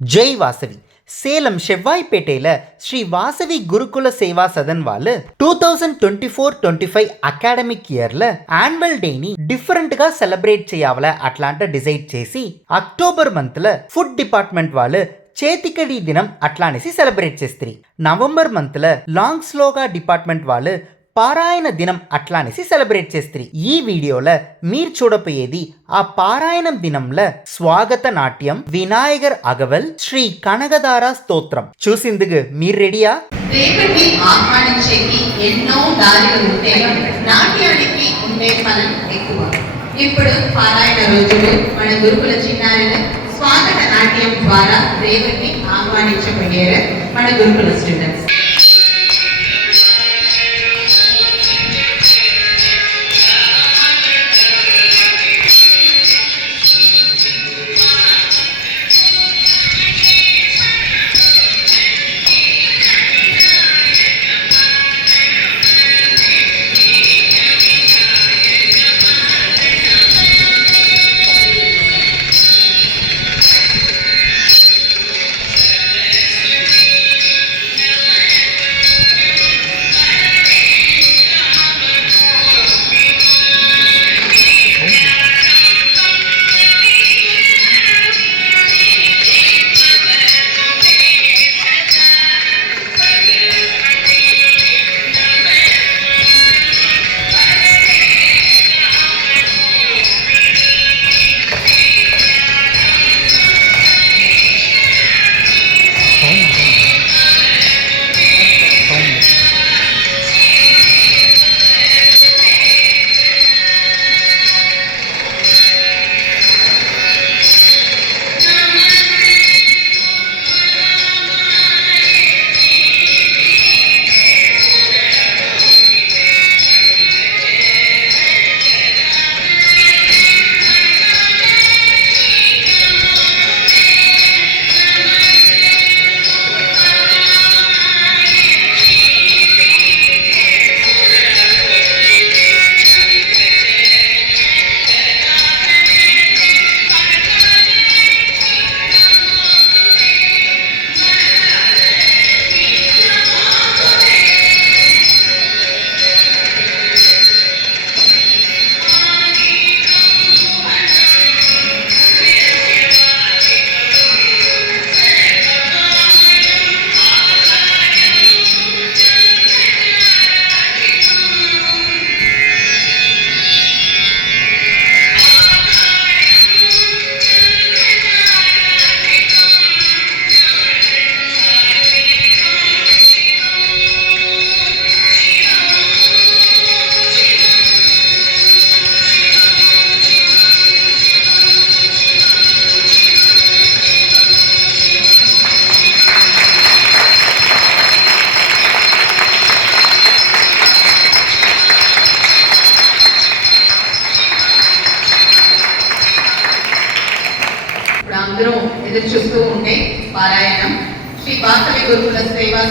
ஜெய் வாசவி சேலம் செவ்வாய்ப்பேட்டையில ஸ்ரீ வாசவி குருகுல சேவா சதன் వాళ్ళు two thousand twenty four twenty five academic ఇయర్లో annual డేని డిఫరెంట్గా సెలబ్రేట్ చేయాల అట్లాంటి డిసైడ్ చేసి అక్టోబర్ మంత్లో ఫుడ్ డిపార్ట్మెంట్ వాళ్ళు చేతికడి దినం అట్లా అనేసి సెలబ్రేట్ చేస్తారు నవంబర్ మంత్లో లాంగ్ స్లోగా డిపార్ట్మెంట్ వాళ్ళు పారాయణ దినం అట్లా అనేసి సెలబ్రేట్ చేస్తారు ఈ వీడియోలో మీరు చూడపోయేది ఆ పారాయణం దినంలో స్వాగత నాట్యం వినాయగర్ అగవల్ శ్రీ కనగదార స్తోత్రం చూసిందుకు మీరు రెడీయా దేవుడిని ఆహ్వానించేకి ఎన్నో దారులు ఉంటే నాట్యానికి ఉండే ఫలం ఎక్కువ ఇప్పుడు పారాయణ రోజులు మన గురుకుల చిన్నారులు స్వాగత నాట్యం ద్వారా దేవుడిని ఆహ్వానించబడారు మన గురుకుల స్టూడెంట్స్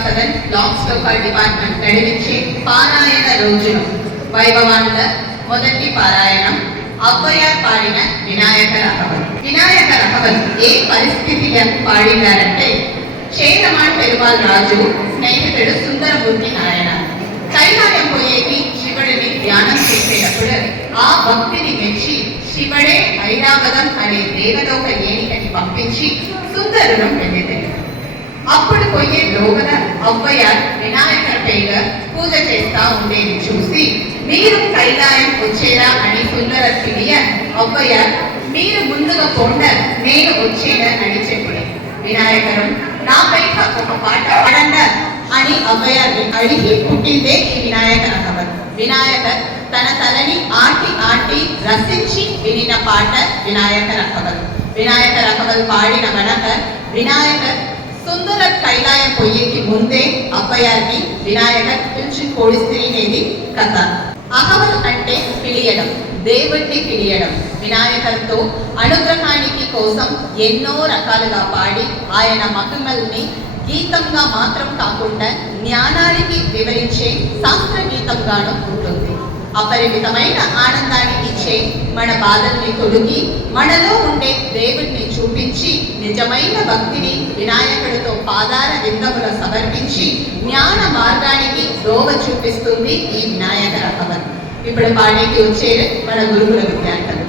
సేవా సదన్ లాంగ్ లోకల్ డిపార్ట్మెంట్ నడిపించే పారాయణ రోజున వైభవాంత మొదటి పారాయణం అవ్వయ్య పాడిన వినాయక రహవన్ వినాయక రహవన్ ఏ పరిస్థితిలో పాడినారంటే చేరమాన్ పెరుమాల్ రాజు స్నేహితుడు సుందరమూర్తి నారాయణ కైలాయం పోయేకి శివుడిని ధ్యానం చేసేటప్పుడు ఆ భక్తిని మెచ్చి శివుడే ఐరావతం అనే దేవలోక ఏనికని పంపించి సుందరుడం వెళ్ళింది అప్పుడు పోయే లోగన అవ్వయ్య వినాయక పేద పూజ చేస్తా ఉండేది చూసి మీరు కైలాయం వచ్చేరా? అని సుందర తెలియ అవ్వయ్య మీరు ముందుగా కొండ నేను వచ్చేదా అని చెప్పుడు. వినాయకరం నా పైన ఒక పాట పాడండ అని అవ్వయ్య అడిగి పుట్టిందే ఈ వినాయక రకవన్ వినాయక తన తలని ఆటి ఆటి రసించి వినిన పాట వినాయక రకవల్ వినాయక రకవల్ పాడిన మనక వినాయక సుందర కైలాయం పొయ్యేకి ముందే అబ్బయాన్ని వినాయక పిలిచి కోడిస్తేనేది కథ. అహవల్ అంటే పిలియడం దేవుడిని పిలియడం. వినాయకంతో అనుగ్రహానికి కోసం ఎన్నో రకాలుగా పాడి ఆయన మహిమల్ని గీతంగా మాత్రం కాకుండా జ్ఞానానికి వివరించే శాస్త్ర గీతంగాను ఉంటుంది. అపరిమితమైన ఆనందాన్ని ఇచ్చే మన బాధల్ని తొలగి మనలో ఉండే దేవుణ్ణి చూపించి నిజమైన భక్తిని వినాయకుడితో పాదాల విందముల సమర్పించి జ్ఞాన మార్గానికి దోవ చూపిస్తుంది ఈ వినాయక రథవన్ ఇప్పుడు పాడేకి వచ్చే మన గురువుల విద్యార్థులు.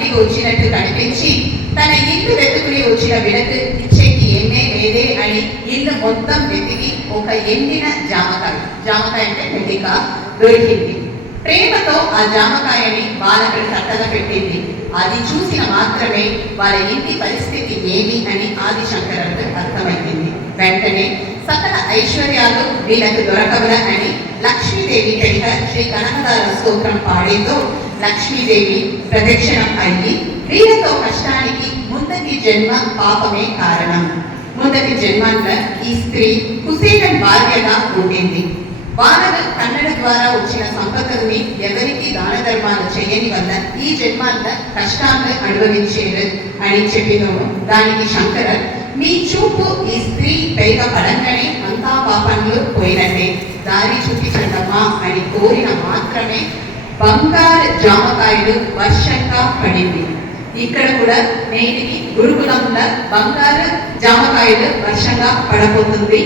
ఇంటికి వచ్చినట్టు కనిపించి తన ఇల్లు వెతుకుని వచ్చిన విడకు ఇచ్చేకి ఏమే లేదే అని ఇల్లు మొత్తం వెతికి ఒక ఎండిన జామకాయ. జామకాయ అంటే వెతిక దొరికింది ప్రేమతో ఆ జామకాయని బాలకుడు కట్టగా పెట్టింది. అది చూసిన మాత్రమే వాళ్ళ ఇంటి పరిస్థితి ఏమి అని ఆది శంకరులకు అర్థమైంది. వెంటనే సకల ఐశ్వర్యాలు వీళ్ళకు దొరకవుల అని లక్ష్మీదేవి కనుక శ్రీ కనకదార స్తోత్రం పాడేతో లక్ష్మీదేవి ప్రదక్షిణం అయ్యి వీళ్ళతో కష్టానికి ముందటి జన్మ పాపమే కారణం. ముందటి జన్మంలో ఈ స్త్రీ కుసేన భార్యగా ఉండింది వాళ్ళకు కన్నడ ద్వారా వచ్చిన సంపదల్ని ఎవరికి దాన ధర్మాలు చేయని వల్ల ఈ జన్మాంత కష్టాన్ని అనుభవించేరు అని చెప్పినను దానికి శంకర మీ చూపు ఈ స్త్రీ పైగా పడంగానే అంతా పాపంలో పోయినట్టే. దారి చూపించండమ్మా అని కోరిన మాత్రమే బంగారు జామకాయలు వర్షంగా పడింది. ఇక్కడ కూడా నేటికి గురుకులంలో బంగారు జామకాయలు వర్షంగా పడబోతుంది.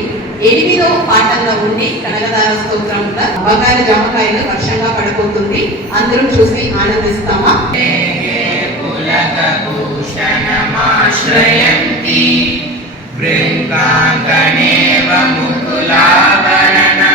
ఎనిమిదవ పాఠంలో ఉండి కనకదార స్తోత్రంలో బంగారు జామకాయలు వర్షంగా పడబోతుంది. అందరూ చూసి ఆనందిస్తామా? భృంగాంగణేవ ముకులాభరణం.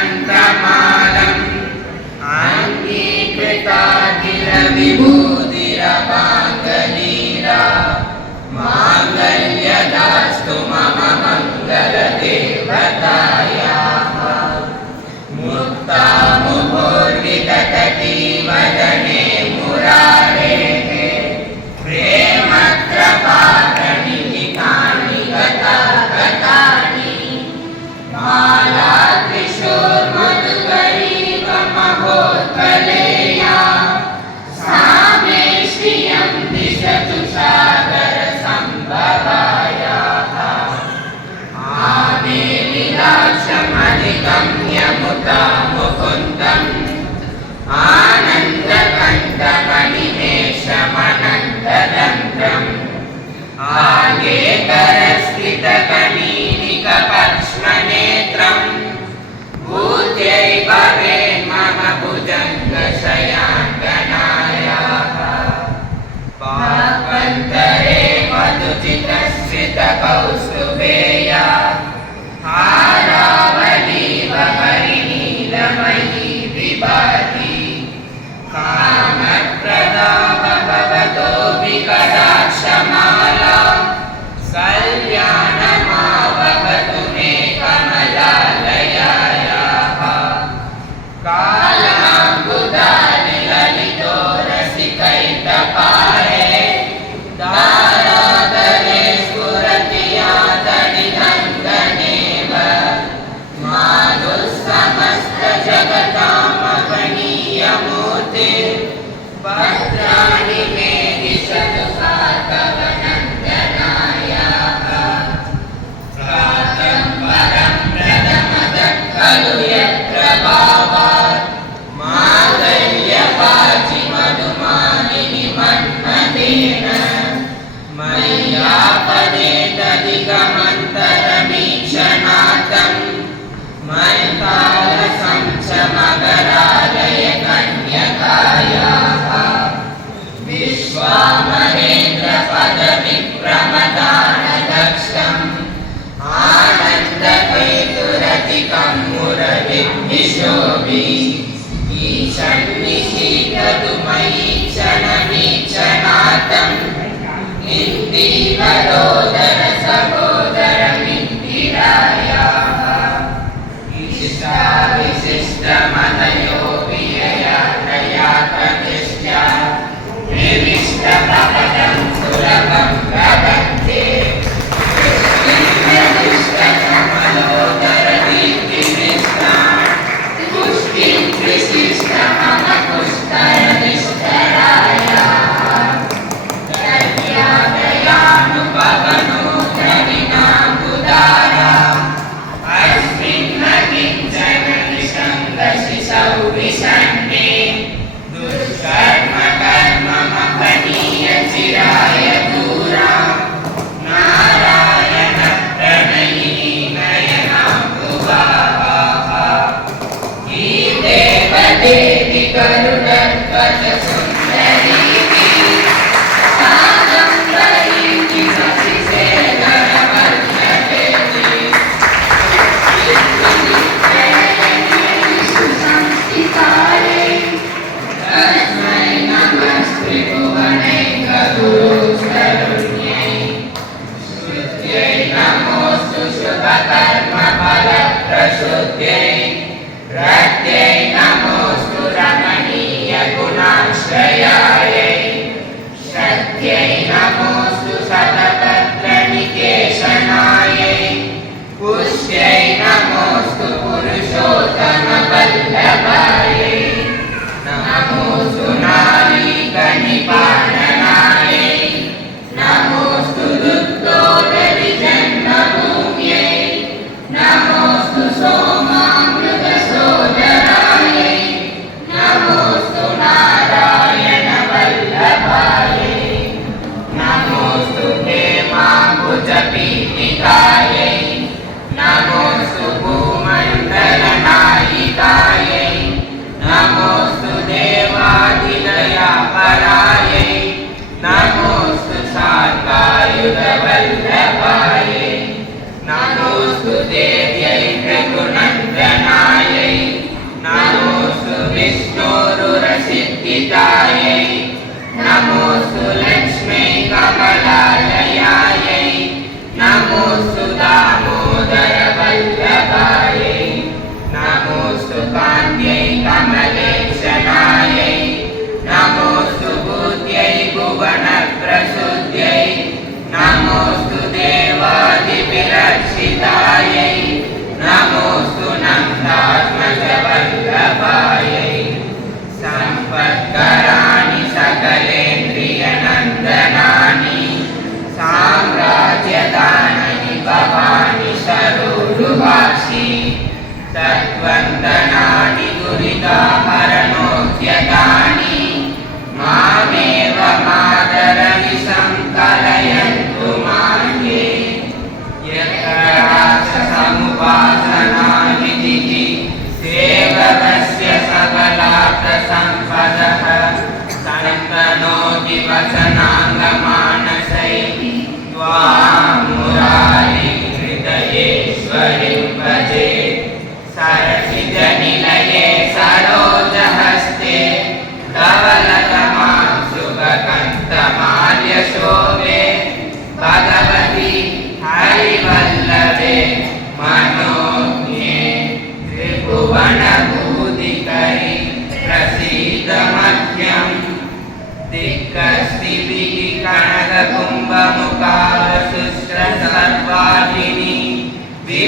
Catholicism. yeah Yeah. पदः सन्तनो दिवसनाङ्गमानसै त्वामुरा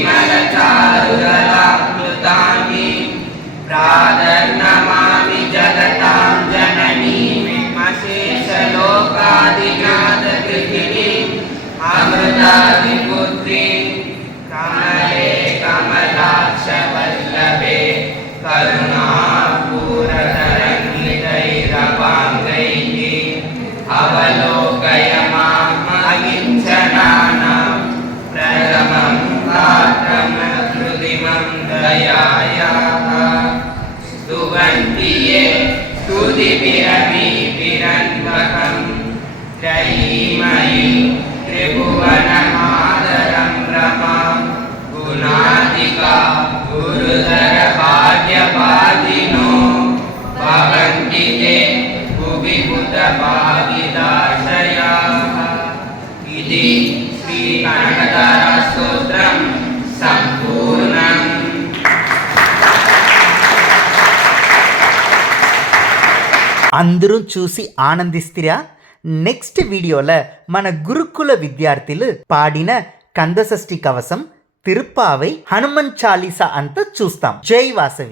विमलचारुरलाभृतानि प्राद ದುರ್ನರಭಾಗ್ಯಪಾದಿನೋ ಪವಂತಿಗೆ ಕುಬಿಭುತ ಪಾದಿದಾಶಯಾಃ इति श्रीकनकदारास्तोत्रं सम्पूर्णम् అందరూ చూసి ఆనందిస్తిరా నెక్స్ట్ వీడియోలో మన గురుకుల విద్యార్థులు పాడిన కందషష్ఠి కవసం తిరుప్పావై హనుమన్ చాలీసా అంతా చూస్తాం జై వాసవి